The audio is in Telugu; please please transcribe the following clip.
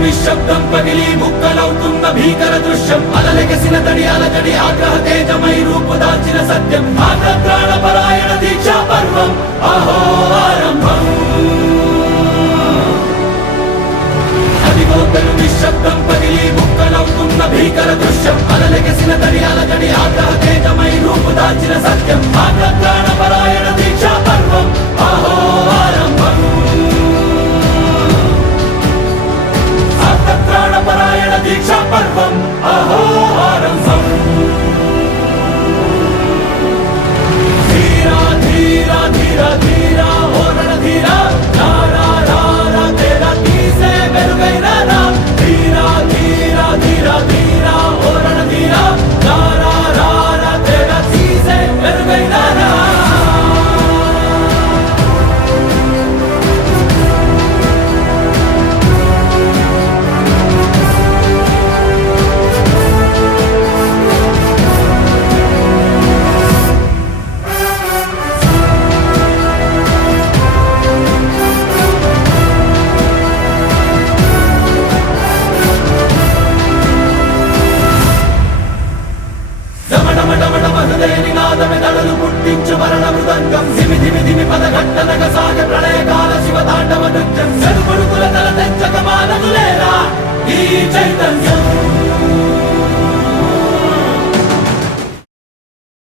నిశ్శబ్దం పగిలి ముక్కలవుతున్న భీకర దృశ్యం అలలెగసిన తడి అలజడి ఆగ్రహ తేజమై రూపు దాల్చిన సత్యం ఆగ్రహ పరాయణ దీక్షా పర్వం అహో ఆరంభం అదిగోతలు నిశ్శబ్దం పగిలి ముక్కలవుతున్న భీకర దృశ్యం అలలెగసిన తడి అలజడి ఆగ్రహ తేజమై రూపు దాల్చిన సత్యం ఆగ్రహ పరాయణ దీక్షా పర్వం అహో ఆరంభం ప్రాణపరాయణ దీక్షా పర్వం అహో ఆరంభం ధీరా ధీరా ధీరా ధీరా ఓ రణధీరా రారా రారా తేరా తీసే మెరుగైన రా ధీరా ధీరా ధీరా ధీరా ఓ రణధీరా రారా రారా తేరా తీసే మెరుగైన రా నినాదమెదడలు పుట్టించు మరణ మృదంగం ధిమి ధిమి ధిమి పదఘట్టనగ సాగ ప్రళయకాల శివ తాండవ నృత్యం చెడు కొడుకుల తల తెంచక మానదులేరా ఈ చైతన్యం